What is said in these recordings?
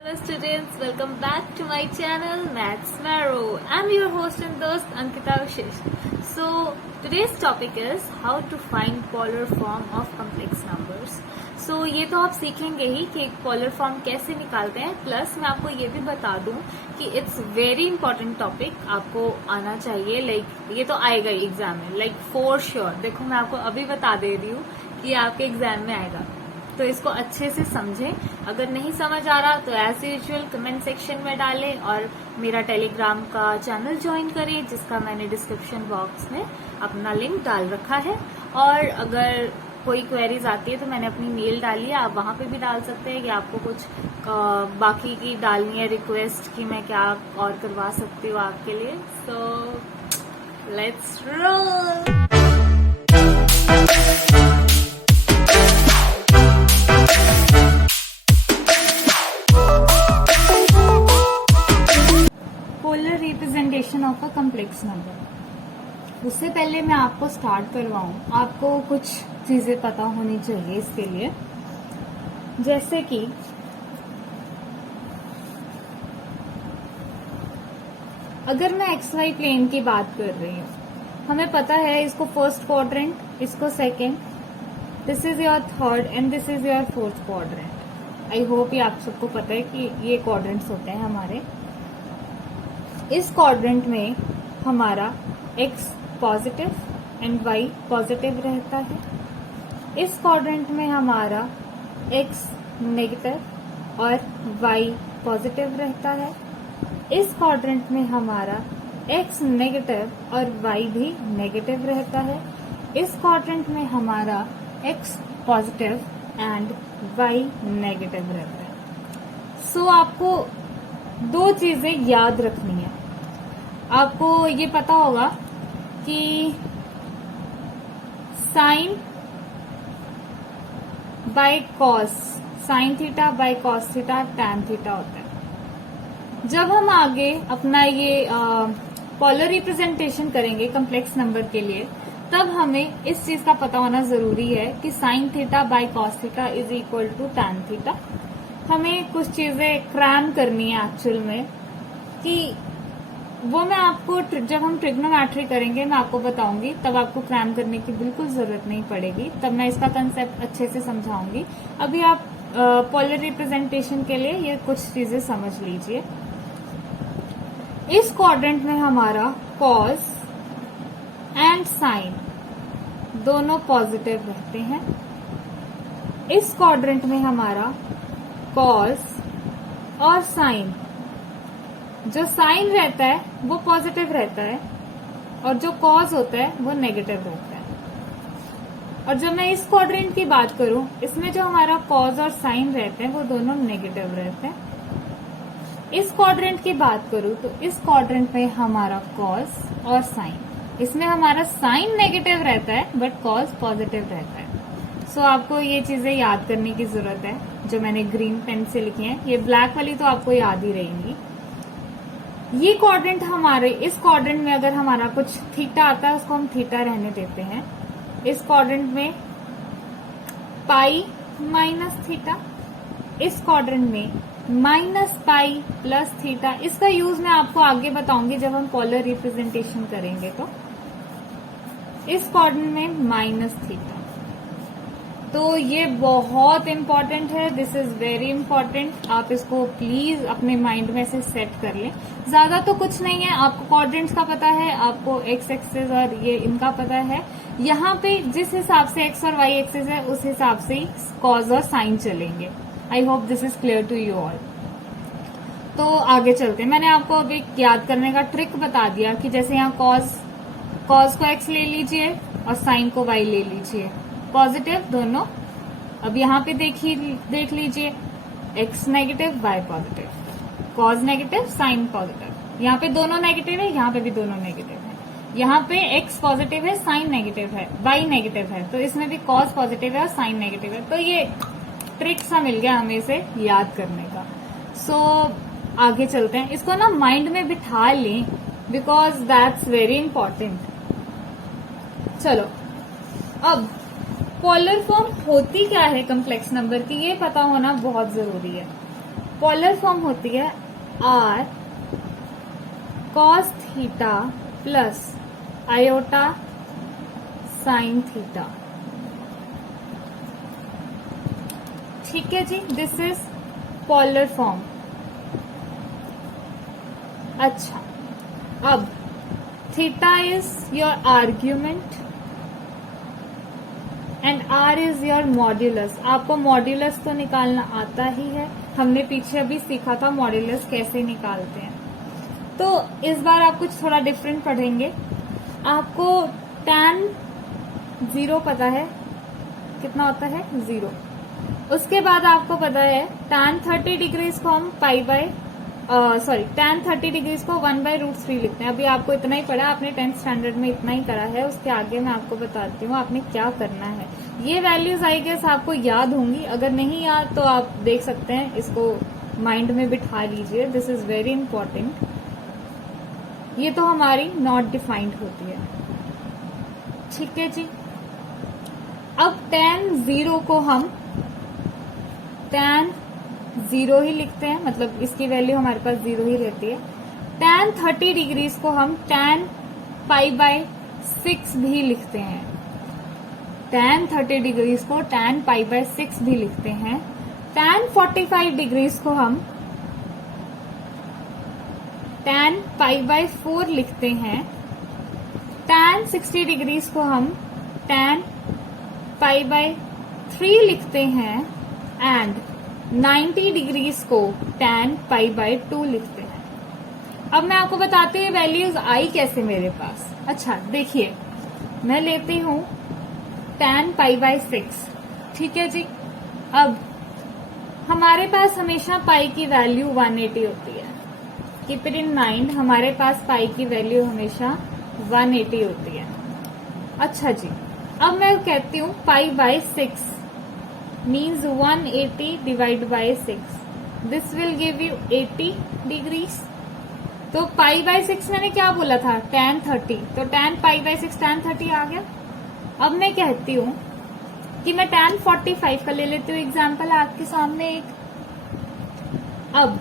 Hello students, welcome back to my channel Maths Marrow. I'm your host and dost Ankita Vishesh. So today's topic is how to find polar form of complex numbers. So ये तो आप सीखेंगे ही कि एक polar form कैसे निकालते हैं, plus मैं आपको ये भी बता दूं कि इट्स वेरी इंपॉर्टेंट टॉपिक, आपको आना चाहिए. लाइक ये तो आएगा ही एग्जाम में, लाइक फॉर श्योर. देखो मैं आपको अभी बता दे रही हूँ कि आपके एग्जाम में आएगा, तो इसको अच्छे से समझें. अगर नहीं समझ आ रहा तो एज यूजुअल कमेंट सेक्शन में डालें और मेरा टेलीग्राम का चैनल ज्वाइन करें, जिसका मैंने डिस्क्रिप्शन बॉक्स में अपना लिंक डाल रखा है. और अगर कोई क्वेरीज आती है तो मैंने अपनी मेल डाली है, आप वहां पे भी डाल सकते हैं कि आपको कुछ बाकी की डालनी है रिक्वेस्ट कि मैं क्या और करवा सकती हूँ आपके लिए. So let's roll. Polar representation of a complex number. उससे पहले मैं आपको स्टार्ट करवाऊं, आपको कुछ चीजें पता होनी चाहिए इसके लिए. जैसे कि अगर मैं एक्स वाई प्लेन की बात कर रही हूँ, हमें पता है इसको फर्स्ट क्वाड्रेंट, इसको second, this is your third and this is your fourth quadrant. I hope ये आप सबको पता है कि ये क्वाड्रेंट्स होते हैं हमारे. इस क्वाड्रेंट में हमारा x positive and y positive रहता है. इस क्वाड्रेंट में हमारा x नेगेटिव और y पॉजिटिव रहता है. इस क्वाड्रेंट में हमारा x नेगेटिव और y भी नेगेटिव रहता है. इस क्वाड्रेंट में हमारा x positive and y negative रहता है. सो आपको दो चीजें याद रखनी है. आपको ये पता होगा कि sine by cos, sine theta by cos theta tan theta होता है. जब हम आगे अपना ये पोलर रिप्रेजेंटेशन करेंगे कम्प्लेक्स नंबर के लिए, तब हमें इस चीज का पता होना जरूरी है कि sine theta by cos theta is equal to tan theta. हमें कुछ चीजें क्रैम करनी है एक्चुअल में, कि वो मैं आपको जब हम ट्रिग्नोमेट्री करेंगे मैं आपको बताऊंगी, तब आपको क्रैम करने की बिल्कुल जरूरत नहीं पड़ेगी. तब मैं इसका कंसेप्ट अच्छे से समझाऊंगी. अभी आप पोलर रिप्रेजेंटेशन के लिए ये कुछ चीजें समझ लीजिए. इस क्वाड्रेंट में हमारा कॉस एंड साइन दोनों पॉजिटिव रहते हैं. इस क्वाड्रेंट में हमारा कॉस और साइन, जो साइन रहता है वो पॉजिटिव रहता है और जो कॉस होता है वो नेगेटिव रहता है. और जब मैं इस क्वाड्रेंट की बात करूं, इसमें जो हमारा कॉस और साइन रहते हैं वो दोनों नेगेटिव रहते हैं. इस क्वाड्रेंट की बात करूं तो इस क्वाड्रेंट में हमारा कॉस और साइन, इसमें हमारा साइन नेगेटिव रहता है बट कॉस पॉजिटिव रहता है. सो आपको ये चीजें याद करने की जरूरत है जो मैंने ग्रीन पेन से लिखी हैं. ये ब्लैक वाली तो आपको याद ही रहेंगी. ये क्वाड्रेंट हमारे, इस क्वाड्रेंट में अगर हमारा कुछ थीटा आता है उसको हम थीटा रहने देते हैं. इस क्वाड्रेंट में पाई माइनस थीटा, इस क्वाड्रेंट में माइनस पाई प्लस थीटा. इसका यूज मैं आपको आगे बताऊंगी जब हम पोलर रिप्रेजेंटेशन करेंगे. तो इस क्वाड्रेंट में माइनस थीटा, तो ये बहुत इंपॉर्टेंट है. This is very important. आप इसको प्लीज अपने माइंड में से सेट कर लें. ज्यादा तो कुछ नहीं है, आपको क्वाड्रेंट्स का पता है, आपको एक्स एक्सिस और ये इनका पता है. यहाँ पे जिस हिसाब से एक्स और वाई एक्सिस है उस हिसाब से ही कॉस और साइन चलेंगे. I hope this is clear to you all. तो आगे चलते हैं. मैंने आपको अभी याद करने का ट्रिक बता दिया कि जैसे यहाँ कॉस को एक्स ले लीजिए और साइन को वाई ले लीजिए, पॉजिटिव दोनों. अब यहाँ पे देख लीजिए, X negative Y positive, cos negative sine positive. यहाँ पे दोनों नेगेटिव है, यहाँ पे भी दोनों नेगेटिव है. यहाँ पे एक्स पॉजिटिव है, साइन नेगेटिव है, वाई नेगेटिव है, तो इसमें भी कॉस पॉजिटिव है और साइन नेगेटिव है. तो ये ट्रिक सा मिल गया हमें इसे याद करने का. सो आगे चलते हैं. इसको ना माइंड में बिठा लें बिकॉज दैट्स वेरी इंपॉर्टेंट. चलो अब पोलर फॉर्म होती क्या है कम्प्लेक्स नंबर की, ये पता होना बहुत जरूरी है. पोलर फॉर्म होती है r cos theta plus iota sine theta. ठीक है जी, दिस इज पोलर फॉर्म। अच्छा, अब theta is your argument and R is your modulus. आपको मॉड्यूलस तो निकालना आता ही है, हमने पीछे अभी सीखा था मॉड्यूलस कैसे निकालते हैं। तो इस बार आप कुछ थोड़ा डिफरेंट पढ़ेंगे। आपको tan 0 पता है कितना होता है, 0। उसके बाद आपको पता है tan 30 डिग्रीज को हम tan 30 डिग्रीज को 1/√3 लिखते हैं। अभी आपको इतना ही पढ़ा, आपने 10th स्टैंडर्ड में इतना ही करा है। उसके आगे मैं आपको बताती हूँ आपने क्या करना है। ये वैल्यूज आई गेस आपको याद होंगी, अगर नहीं याद तो आप देख सकते हैं, इसको माइंड में बिठा लीजिए, दिस इज वेरी इंपॉर्टेंट। ये तो हमारी नॉट डिफाइंड होती है। ठीक है जी, अब tan 0 को हम tan 0 ही लिखते हैं, मतलब इसकी वैल्यू हमारे पास 0 ही रहती है। tan 30 डिग्रीज को हम tan π/6 भी लिखते हैं। tan 30 डिग्रीज को tan π/6 भी लिखते हैं। tan 45 डिग्रीज को हम tan π/4 लिखते हैं। tan 60 डिग्रीज को हम tan π/3 लिखते हैं एंड 90 डिग्रीज को tan π/2 लिखते हैं। अब मैं आपको बताती हूँ वैल्यूज आई कैसे मेरे पास। अच्छा देखिए, मैं लेती हूँ tan π/6, ठीक है जी। अब हमारे पास हमेशा पाई की वैल्यू 180 होती है। कीप इट इन माइंड, हमारे पास पाई की वैल्यू हमेशा 180 होती है। अच्छा जी, अब मैं कहती हूँ π/6 means 180 divided by 6. This will give you 80 degrees. तो π/6 मैंने क्या बोला था, tan 30, तो tan π/6 tan 30 आ गया। अब मैं कहती हूँ कि मैं tan 45 का ले लेती हूँ एग्जाम्पल आपके सामने एक। अब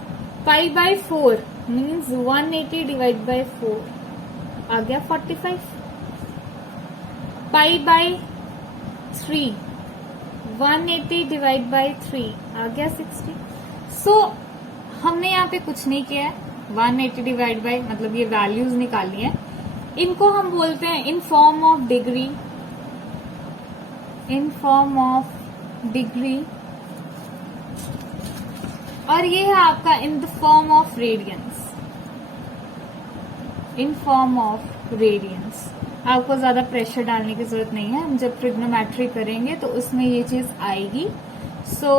π/4 means 180 divided by 4 आ गया 45। π/3 180 डिवाइड बाई 3 आ गया 60। सो हमने यहाँ पे कुछ नहीं किया है, 180 डिवाइड बाई मतलब ये वैल्यूज निकाली है। इनको हम बोलते हैं in form of degree, in form of degree, और ये है आपका in the form of radians, in form of radians. आपको ज्यादा प्रेशर डालने की जरूरत नहीं है, हम जब ट्रिग्नोमेट्री करेंगे तो उसमें ये चीज आएगी। सो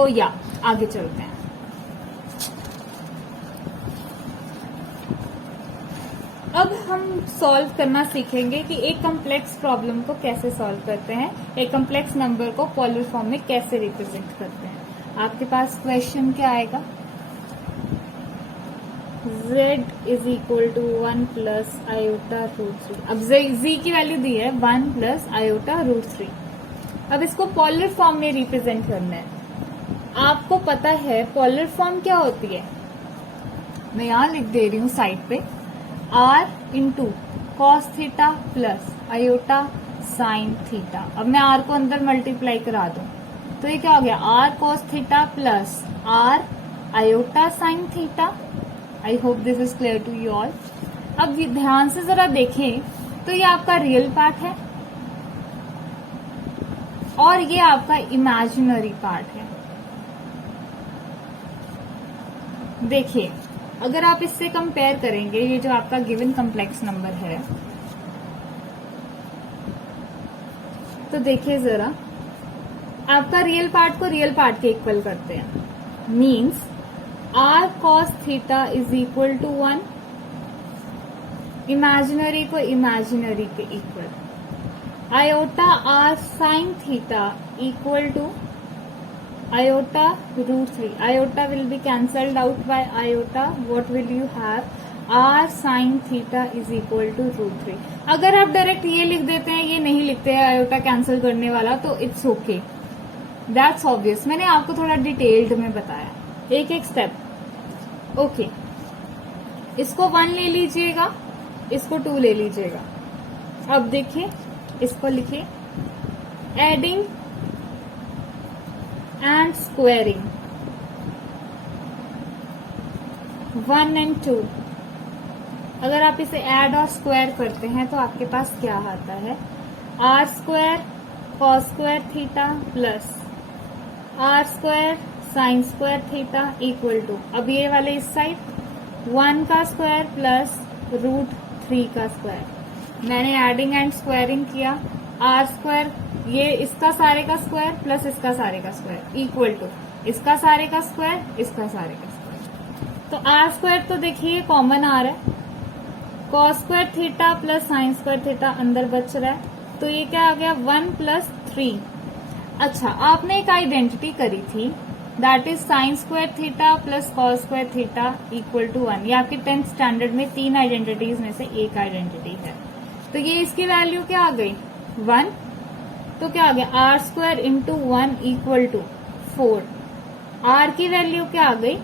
आगे चलते हैं। अब हम सॉल्व करना सीखेंगे कि एक कम्प्लेक्स प्रॉब्लम को कैसे सॉल्व करते हैं, एक कम्प्लेक्स नंबर को पोलर फॉर्म में कैसे रिप्रेजेंट करते हैं। आपके पास क्वेश्चन क्या आएगा, z is equal to 1 plus iota root 3। अब z की वैल्यू दी है 1 प्लस आयोटा रूट 3। अब इसको पोलर फॉर्म में रिप्रेजेंट करना है। आपको पता है पोलर फॉर्म क्या होती है, मैं यहां लिख दे रही हूं साइड पे, r into cos theta plus iota sine theta. अब मैं r को अंदर मल्टीप्लाई करा दूं तो ये क्या हो गया, r cos theta plus r iota sine theta. I hope this is clear to you all. अब ध्यान से जरा देखें तो ये आपका रियल पार्ट है और ये आपका इमेजिनरी पार्ट है। देखिए, अगर आप इससे कंपेयर करेंगे, ये जो आपका गिवन कम्प्लेक्स नंबर है, तो देखिए जरा, आपका रियल पार्ट को रियल पार्ट के इक्वल करते हैं। Means r cos theta is equal to 1, imaginary को इमेजिनरी के equal, iota r sine theta equal to iota root 3। Iota will be cancelled out by iota, what will you have, r sine theta is equal to root 3। अगर आप direct ये लिख देते हैं, ये नहीं लिखते हैं आयोटा कैंसिल करने वाला, तो इट्स ओके, दैट्स ऑब्वियस। मैंने आपको थोड़ा डिटेल्ड में बताया, एक एक स्टेप। ओके, इसको 1 ले लीजिएगा, इसको 2 ले लीजिएगा। अब देखिए, इसको लिखिए एडिंग एंड स्क्वेयरिंग 1 and 2। अगर आप इसे ऐड और स्क्वायर करते हैं तो आपके पास क्या आता है, r square cos square theta plus r square sine square theta equal to, अब ये वाले इस साइड 1 का स्क्वायर प्लस √3 का स्क्वायर। मैंने एडिंग एंड स्क्वायरिंग किया, आर स्क्वायर ये इसका सारे का स्क्वायर प्लस इसका सारे का स्क्वायर इक्वल टू इसका सारे का स्क्वायर, इसका सारे का स्क्वायर। तो आर स्क्वायर तो देखिए कॉमन आ रहा है, cos square theta plus sign square theta अंदर बच रहा है, तो ये क्या आ गया 1 + 3। अच्छा, आपने एक आइडेंटिटी करी थी, that is sine square theta plus cos square theta equal to 1। ये आपकी 10th स्टैंडर्ड में 3 आइडेंटिटीज में से एक आइडेंटिटी है। तो ये इसकी वैल्यू क्या आ गई 1, तो क्या आ गया r square into 1 equal to 4। R की वैल्यू क्या आ गई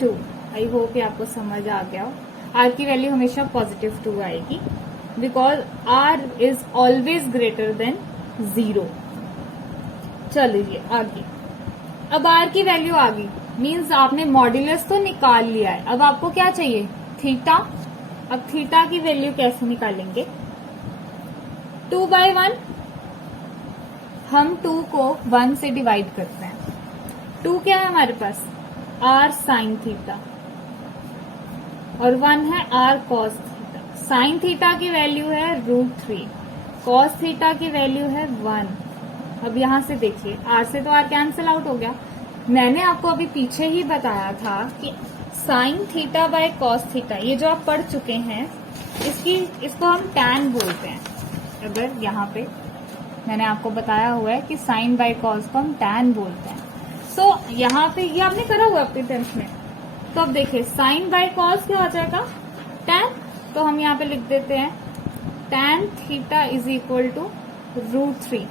2। आई होप ये आपको समझ आ गया हो। आर की वैल्यू हमेशा पॉजिटिव 2 आएगी, because r is always greater than 0। चलिए आगे, अब आर की वैल्यू आ गई, मीन्स आपने मॉड्यूलस तो निकाल लिया है, अब आपको क्या चाहिए थीटा। अब थीटा की वैल्यू कैसे निकालेंगे, 2/1, हम 2 को 1 से डिवाइड करते हैं। 2 क्या है हमारे पास, आर साइन थीटा, और 1 है r cos theta. Sine theta की वैल्यू है √3, कॉस थीटा की वैल्यू है 1। अब यहां से देखिए, आर से तो आर कैंसिल आउट हो गया। मैंने आपको अभी पीछे ही बताया था कि sine theta by cos theta, ये जो आप पढ़ चुके हैं, इसको हम टैन बोलते हैं। अगर यहाँ पे मैंने आपको बताया हुआ है कि साइन बाय कॉस को हम टैन बोलते हैं, तो यहाँ पे ये आपने करा हुआ अपनी 10th में। तो अब देखिए साइन बाय कॉस क्या हो जाएगा टैन, तो हम यहाँ पे लिख देते हैं tan theta is equal to √3।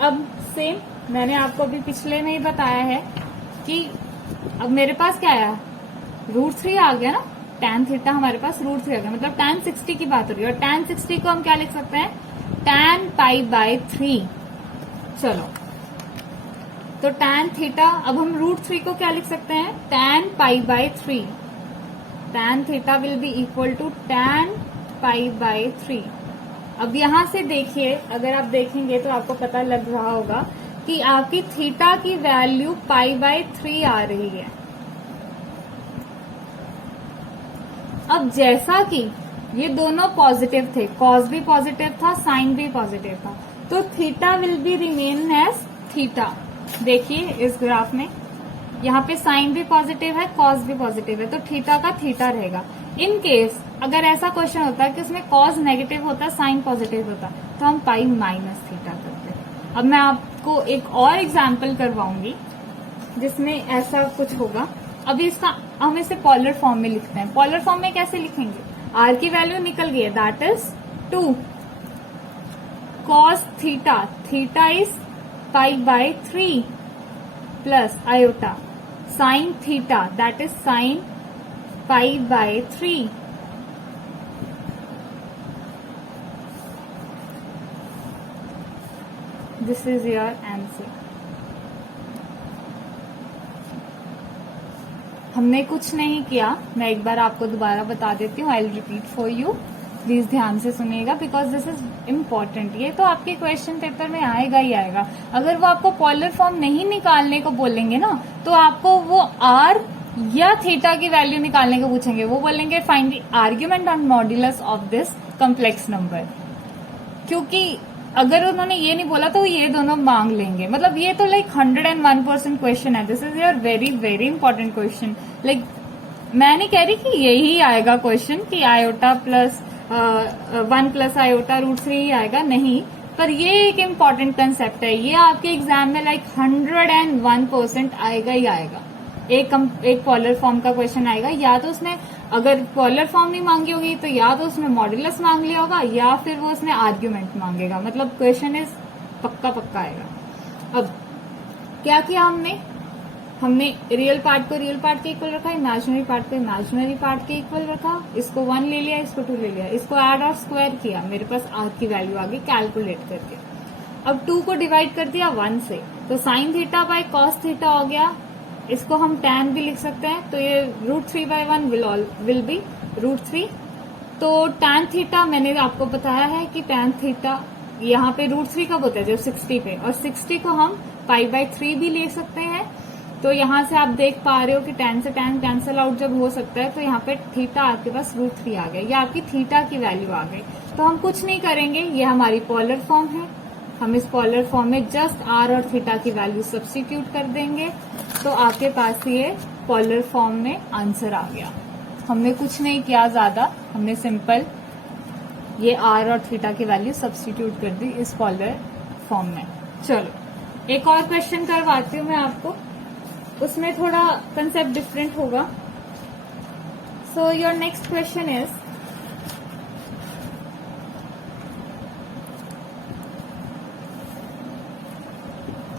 अब सेम मैंने आपको अभी पिछले में ही बताया है कि अब मेरे पास क्या आया √3 आ गया ना, टैन थीटा हमारे पास √3 आ गया, मतलब टैन 60 की बात हो रही है। और टैन 60 को हम क्या लिख सकते हैं, टैन π/3। चलो, तो टैन थीटा, अब हम √3 को क्या लिख सकते हैं, tan π/3। Tan theta will be equal to tan π/3। अब यहां से देखिए, अगर आप देखेंगे तो आपको पता लग रहा होगा कि आपकी थीटा की वैल्यू π/3 आ रही है। अब जैसा कि ये दोनों पॉजिटिव थे, कॉस भी पॉजिटिव था, साइन भी पॉजिटिव था, तो theta will be remain as theta. देखिए इस ग्राफ में यहाँ पे साइन भी पॉजिटिव है, कॉस भी पॉजिटिव है, तो थीटा का थीटा रहेगा। इन केस अगर ऐसा क्वेश्चन होता है कि उसमें कॉस नेगेटिव होता, साइन पॉजिटिव होता, तो हम π-θ करते हैं। अब मैं आपको एक और एग्जाम्पल करवाऊंगी जिसमें ऐसा कुछ होगा। अभी इसका हम इसे पॉलर फॉर्म में लिखते हैं। पॉलर फॉर्म में कैसे लिखेंगे, आर की वैल्यू निकल गई है, that is 2 cos theta, theta is π/3 plus iota, sine theta that is sine π/3। This is your answer. हमने कुछ नहीं किया, मैं एक बार आपको दोबारा बता देती हूँ, I will repeat for you, please ध्यान से सुनिएगा बिकॉज दिस इज इम्पोर्टेंट। ये तो आपके क्वेश्चन पेपर में आएगा ही आएगा। अगर वो आपको पॉलर फॉर्म नहीं निकालने को बोलेंगे ना, तो आपको वो आर या थीटा की वैल्यू निकालने को पूछेंगे। वो बोलेंगे find the argument on modulus of this complex number. क्योंकि अगर उन्होंने ये नहीं बोला तो ये दोनों मांग लेंगे। मतलब ये तो लाइक 101% क्वेश्चन है। This is your very very important question. Like मैं नहीं कह रही कि यही आएगा क्वेश्चन कि आयोटा प्लस 1 प्लस आयोटा √3 ही आएगा, नहीं, पर ये एक इम्पॉर्टेंट कंसेप्ट है। ये आपके एग्जाम में लाइक 101% आएगा ही आएगा। एक पॉलर फॉर्म का क्वेश्चन आएगा, या तो उसने अगर पॉलर फॉर्म नहीं मांगी होगी तो या तो उसमें मॉड्यूलस मांग लिया होगा या फिर वो उसमें आर्ग्यूमेंट मांगेगा। मतलब क्वेश्चन इज पक्का पक्का आएगा। अब क्या किया हमने, हमने रियल पार्ट को रियल पार्ट के इक्वल रखा, इमेजिनरी पार्ट को इमेजिनरी पार्ट के इक्वल रखा, इसको 1 ले लिया, इसको 2 ले लिया, इसको ऐड और स्क्वायर किया, मेरे पास r की वैल्यू आ गई कैलकुलेट करके। अब 2 को डिवाइड कर दिया 1 से, तो sign theta by cos theta हो गया, इसको हम tan भी लिख सकते हैं, तो ये √3/1 विल बी √3। तो tan थीटा मैंने आपको बताया है कि tan थीटा यहाँ पे √3 कब होता है, जब 60 पे, और 60 को हम π/3 भी ले सकते हैं। तो यहाँ से आप देख पा रहे हो कि tan से tan कैंसिल आउट जब हो सकता है, तो यहाँ पे थीटा आपके पास √3 आ गया, ये आपकी थीटा की वैल्यू आ गई। तो हम कुछ नहीं करेंगे, ये हमारी पोलर फॉर्म है, हम इस पोलर फॉर्म में जस्ट r और थीटा की वैल्यू सब्स्टिट्यूट कर देंगे, तो आपके पास ये पोलर फॉर्म में आंसर आ गया। हमने कुछ नहीं किया ज्यादा, हमने सिंपल ये r और थीटा की वैल्यू सब्स्टिट्यूट कर दी इस पोलर फॉर्म में। चलो एक और क्वेश्चन करवाती हूँ मैं आपको, उसमें थोड़ा कंसेप्ट डिफरेंट होगा। So your next question is,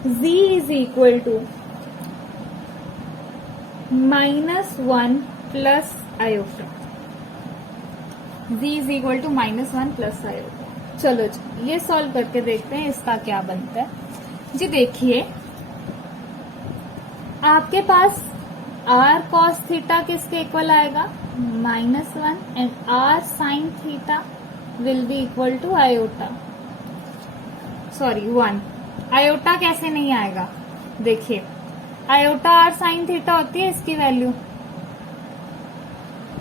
z is equal to -1 plus iota, z is equal to -1 plus iota। चलो जी ये सॉल्व करके देखते हैं इसका क्या बनता है। जी देखिए, आपके पास r cos थीटा किसके इक्वल आएगा, -1, and r sin theta will be equal to iota, sorry 1। Iota कैसे नहीं आएगा, देखिए आयोटा r sin थीटा होती है इसकी वैल्यू,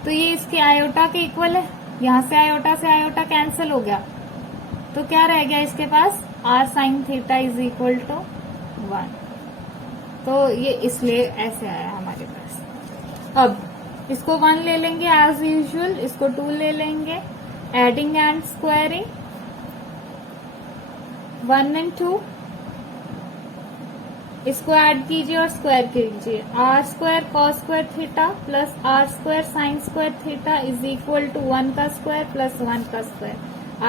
तो ये इसके आयोटा के इक्वल है, यहां से आयोटा कैंसिल हो गया, तो क्या रह गया इसके पास, r sin theta is equal to 1। तो ये इसलिए ऐसे आया हमारे पास। अब इसको 1 ले लेंगे एज यूजुअल, इसको 2 ले लेंगे, एडिंग एंड स्क्वायरिंग, 1 and 2, इसको ऐड कीजिए और स्क्वायर कीजिए, r² cos² theta plus r² sin² theta is equal to 1 का स्क्वायर प्लस 1 का स्क्वायर,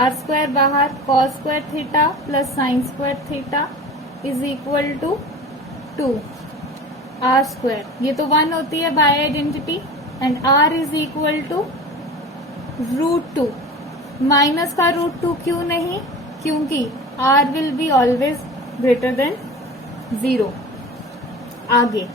r² बाहर cos² theta plus sin² theta is equal to 2 r², ये तो 1 होती है by identity, and r is equal to √2, minus का √2 क्यों नहीं, क्योंकि r will be always greater than 0। आगे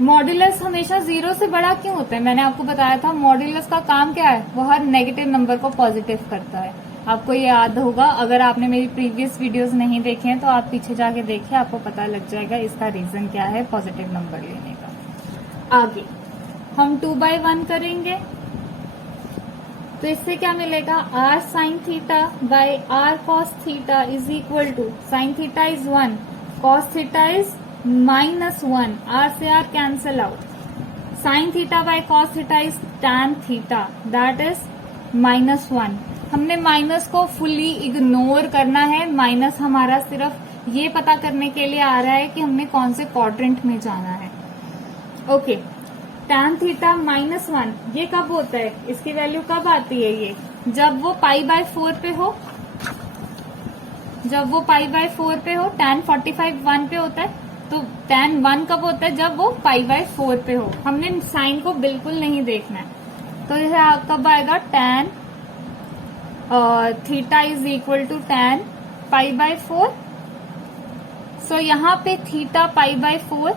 मॉड्यूलस हमेशा 0 से बड़ा क्यों होता है, मैंने आपको बताया था मॉड्यूलस का काम क्या है, वो हर नेगेटिव नंबर को पॉजिटिव करता है। आपको ये याद होगा, अगर आपने मेरी प्रीवियस वीडियोस नहीं देखे हैं तो आप पीछे जाके देखिए, आपको पता लग जाएगा इसका रीजन क्या है पॉजिटिव नंबर लेने का। आगे हम 2/1 करेंगे, तो इससे क्या मिलेगा, r sin theta by r cos theta is equal to, sin theta is 1, cos theta is -1, r से r cancel out, sin theta by cos theta is tan theta that is -1। हमने माइनस को fully ignore करना है, minus हमारा सिर्फ ये पता करने के लिए आ रहा है कि हमने कौन से क्वाड्रेंट में जाना है। ओके, tan थीटा -1 ये कब होता है, इसकी वैल्यू कब आती है, ये जब वो π/4 पे हो, जब वो π/4 पे हो, tan 45 1 पे होता है, तो tan 1 कब होता है, जब वो π/4 पे हो। हमने साइन को बिल्कुल नहीं देखना है, तो यह कब आएगा, tan theta is equal to tan π/4। सो यहाँ पे थीटा π/4,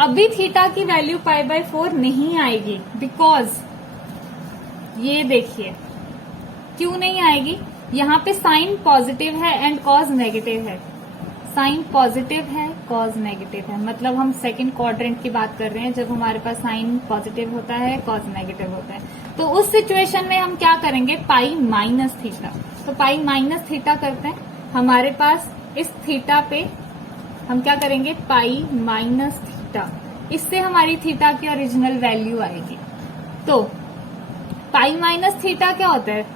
अभी थीटा की वैल्यू π/4 नहीं आएगी, बिकॉज ये देखिए क्यों नहीं आएगी, यहाँ पे साइन पॉजिटिव है एंड कॉज नेगेटिव है, साइन पॉजिटिव है कॉज नेगेटिव है, मतलब हम सेकंड क्वाड्रेंट की बात कर रहे हैं जब हमारे पास साइन पॉजिटिव होता है कॉज नेगेटिव होता है। तो उस सिचुएशन में हम क्या करेंगे, पाई माइनस थीटा, तो पाई माइनस थीटा करते हैं, हमारे पास इस थीटा पे हम क्या करेंगे, पाई माइनस थीटा, इससे हमारी थीटा की ओरिजिनल वैल्यू आएगी। तो पाई माइनस थीटा क्या होता है,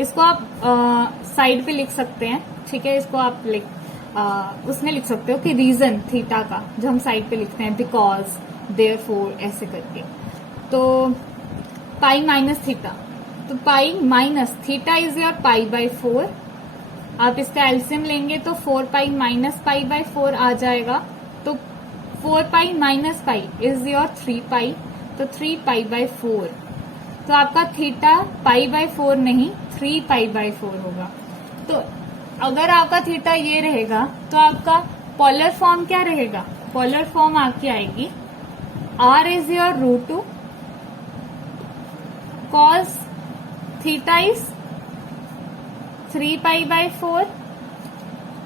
इसको आप साइड पे लिख सकते हैं, ठीक है, इसको आप उसमें लिख सकते हो कि रीजन थीटा का, जो हम साइड पे लिखते हैं बिकॉज, देयरफॉर, ऐसे करके। तो पाई माइनस थीटा, तो pi minus theta is your π/4, आप इसका एलसीएम लेंगे तो 4 पाई माइनस π/4 आ जाएगा, 4 pi minus pi is your 3 पाई, तो 3 पाई बाय 4, तो आपका थीटा पाई बाय 4 नहीं 3 पाई बाय 4 होगा। तो अगर आपका थीटा ये रहेगा तो आपका पोलर फॉर्म क्या रहेगा? पोलर फॉर्म आपकी आएगी r is your √2 cos theta is 3 pi by 4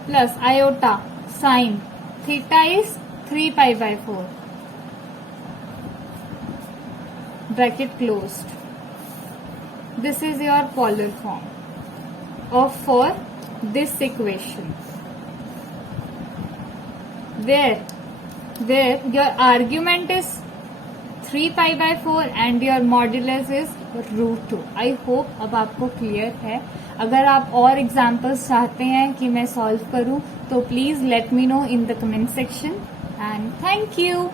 plus iota sine theta is 3 pi by 4, bracket closed. This is your polar form of for this equation, where your argument is 3 pi by 4 and your modulus is √2। I hope अब आपको clear है। अगर आप और examples चाहते हैं कि मैं सॉल्व करूं तो please let me know in the comment section and thank you.